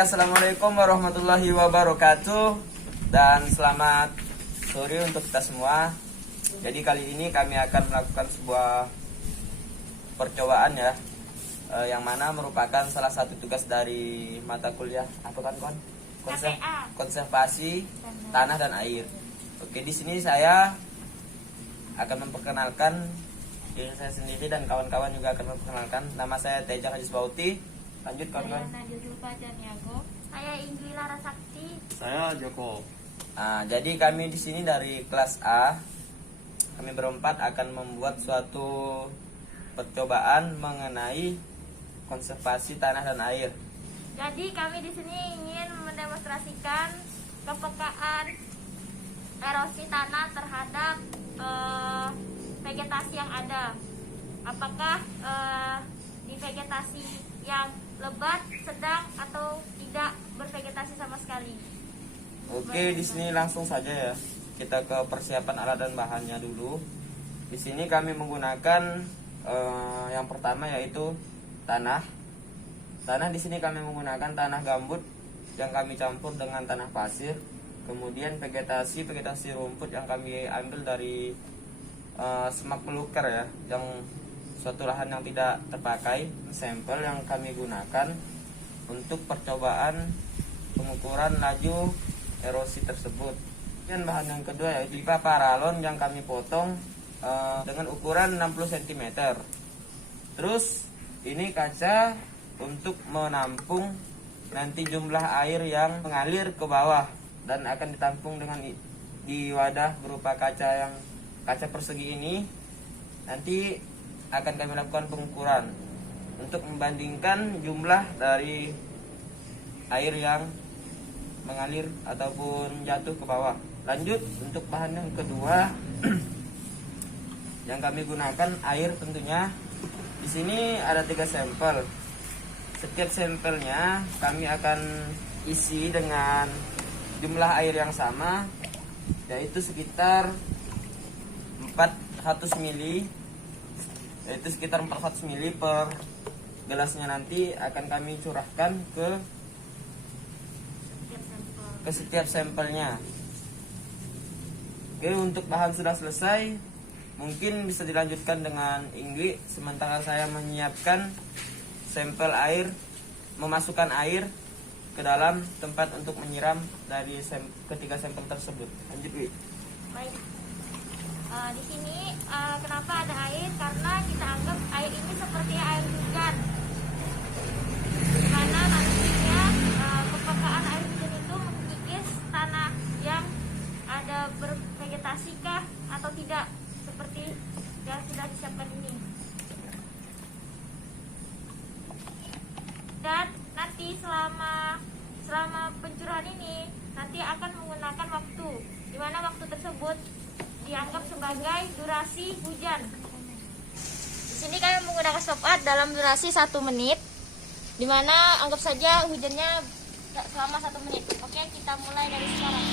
Assalamualaikum warahmatullahi wabarakatuh. Dan selamat sore untuk kita semua. Jadi kali ini kami akan melakukan sebuah percobaan ya, yang mana merupakan salah satu tugas dari mata kuliah apa kan kon? Konservasi tanah dan air. Oke, di sini saya akan memperkenalkan diri saya sendiri dan kawan-kawan juga akan memperkenalkan. Nama saya Teja Hajis Bauti. Lanjut kawan-kawan. Saya Indri Larasakti. Saya Joko. Nah, jadi kami di sini dari kelas A. Kami berempat akan membuat suatu percobaan mengenai konservasi tanah dan air. Jadi kami di sini ingin mendemonstrasikan kepekaan erosi tanah terhadap vegetasi yang ada. Apakah di vegetasi yang lebat, sedang, atau tidak bervegetasi sama sekali? Oke, di sini langsung saja ya. Kita ke persiapan alat dan bahannya dulu. Di sini kami menggunakan yang pertama yaitu tanah. Tanah di sini kami menggunakan tanah gambut yang kami campur dengan tanah pasir. Kemudian vegetasi rumput yang kami ambil dari semak belukar ya, yang suatu lahan yang tidak terpakai. Sampel yang kami gunakan untuk percobaan pengukuran laju erosi tersebut. Dan bahan yang kedua yaitu pipa paralon yang kami potong dengan ukuran 60 cm. Terus ini kaca untuk menampung nanti jumlah air yang mengalir ke bawah dan akan ditampung dengan di wadah berupa kaca persegi ini. Nanti akan kami lakukan pengukuran untuk membandingkan jumlah dari air yang mengalir ataupun jatuh ke bawah. Lanjut untuk bahan yang kedua yang kami gunakan air tentunya. Di sini ada 3 sampel. Setiap sampelnya kami akan isi dengan jumlah air yang sama, yaitu sekitar 400 ml. Yaitu sekitar 400 ml per gelasnya, nanti akan kami curahkan ke setiap sampelnya. Oke, untuk bahan sudah selesai. Mungkin bisa dilanjutkan dengan Inggi, sementara saya menyiapkan sampel air, memasukkan air ke dalam tempat untuk menyiram dari ketiga sampel tersebut. Lanjut, Wi. Baik. Di sini kenapa ada air? Karena kita anggap air ini seperti air hujan, karena nantinya kepekaan air hujan itu mengikis tanah yang ada bervegetasi kah atau tidak, seperti yang sudah disiapkan ini. Dan nanti selama pencurahan ini nanti akan menggunakan waktu, di mana waktu tersebut dianggap sebagai durasi hujan. Di sini kami menggunakan stop art dalam durasi 1 menit, di mana anggap saja hujannya selama 1 menit. Oke, kita mulai dari sekarang.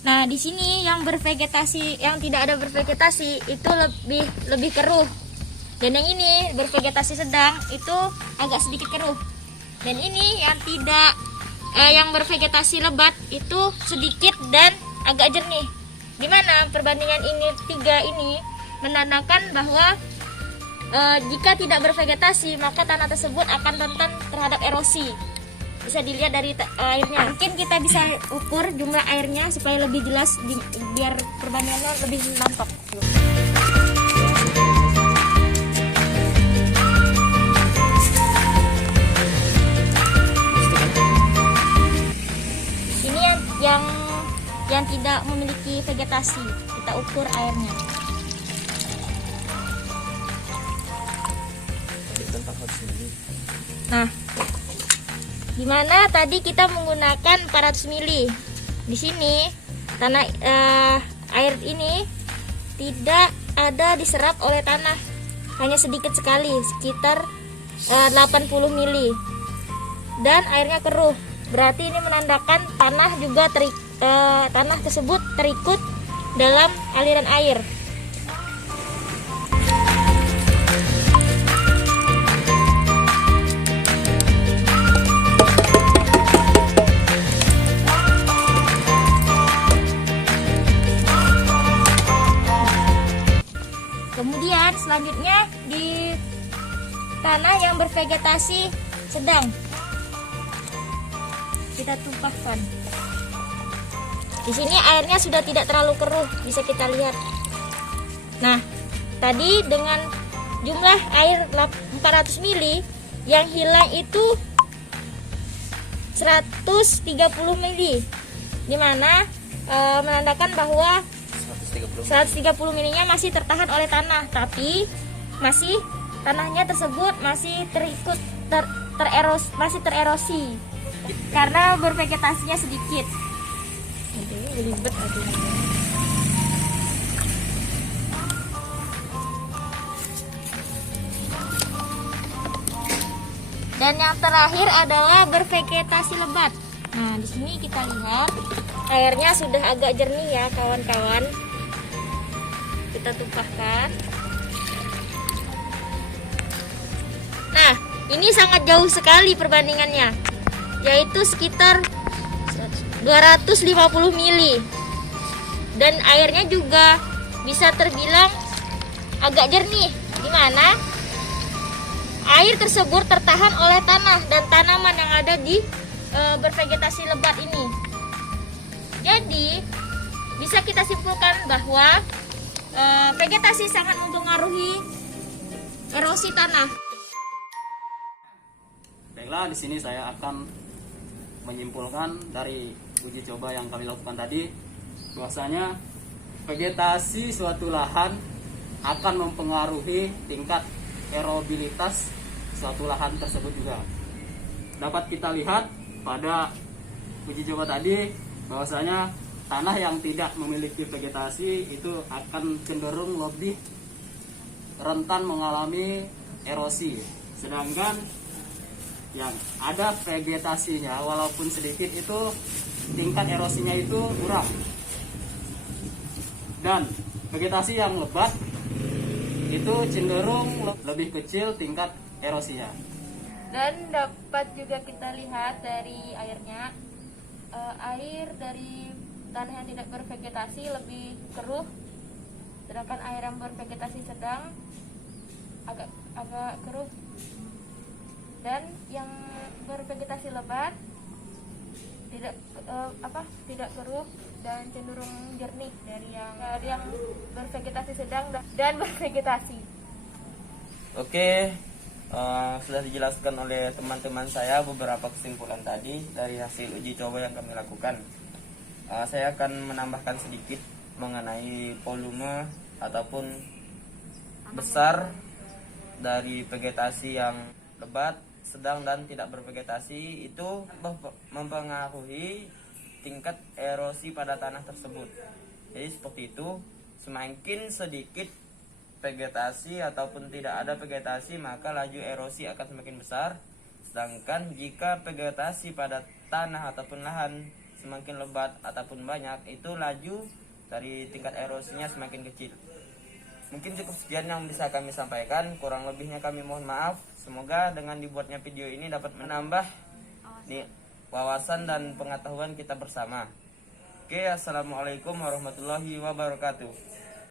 Nah, di sini yang bervegetasi, yang tidak ada bervegetasi itu lebih keruh. Dan yang ini bervegetasi sedang itu agak sedikit keruh. Dan ini yang tidak yang bervegetasi lebat itu sedikit dan agak jernih. Dimana perbandingan ini 3 ini menandakan bahwa jika tidak bervegetasi maka tanah tersebut akan rentan terhadap erosi. Di bisa dilihat dari airnya. Mungkin kita bisa ukur jumlah airnya supaya lebih jelas, biar perbandingannya lebih mantap. Ini yang tidak memiliki vegetasi, kita ukur airnya. Nah, dimana tadi kita menggunakan 400 ml. Di sini tanah air ini tidak ada diserap oleh tanah, hanya sedikit sekali, sekitar 80 ml. Dan airnya keruh. Berarti ini menandakan tanah juga tanah tersebut terikut dalam aliran air. Kemudian selanjutnya di tanah yang bervegetasi sedang kita tumpahkan. Di sini airnya sudah tidak terlalu keruh, bisa kita lihat. Nah, tadi dengan jumlah air 400 ml, yang hilang itu 130 ml, dimana menandakan bahwa 130 ml-nya masih tertahan oleh tanah, tapi tanahnya tersebut masih masih tererosi karena bervegetasinya sedikit. Ribet aja. Dan yang terakhir adalah bervegetasi lebat. Nah, di sini kita lihat airnya sudah agak jernih ya, kawan-kawan. Kita tumpahkan. Nah, ini sangat jauh sekali perbandingannya, yaitu sekitar 250 ml. Dan airnya juga bisa terbilang agak jernih, dimana air tersebut tertahan oleh tanah dan tanaman yang ada di bervegetasi lebat ini. Jadi bisa kita simpulkan bahwa vegetasi sangat mempengaruhi erosi tanah. Baiklah, di sini saya akan menyimpulkan dari uji coba yang kami lakukan tadi, bahwasanya vegetasi suatu lahan akan mempengaruhi tingkat erobilitas suatu lahan tersebut juga. Dapat kita lihat pada uji coba tadi bahwasanya tanah yang tidak memiliki vegetasi itu akan cenderung lebih rentan mengalami erosi, sedangkan yang ada vegetasinya walaupun sedikit itu tingkat erosinya itu kurang. Dan vegetasi yang lebat itu cenderung lebih kecil tingkat erosinya. Dan dapat juga kita lihat dari airnya, air dari tanah yang tidak bervegetasi lebih keruh, sedangkan air yang bervegetasi sedang agak keruh. Dan yang bervegetasi lebat tidak keruh dan cenderung jernih dari yang bervegetasi sedang dan bervegetasi. Oke, sudah dijelaskan oleh teman-teman saya beberapa kesimpulan tadi dari hasil uji coba yang kami lakukan. Saya akan menambahkan sedikit mengenai volume ataupun besar dari vegetasi yang lebat, sedang, dan tidak bervegetasi itu mempengaruhi tingkat erosi pada tanah tersebut. Jadi seperti itu, semakin sedikit vegetasi ataupun tidak ada vegetasi, maka laju erosi akan semakin besar. Sedangkan jika vegetasi pada tanah ataupun lahan semakin lebat ataupun banyak, itu laju dari tingkat erosinya semakin kecil. Mungkin cukup sekian yang bisa kami sampaikan, kurang lebihnya kami mohon maaf. Semoga dengan dibuatnya video ini dapat menambah wawasan dan pengetahuan kita bersama. Oke, assalamualaikum warahmatullahi wabarakatuh.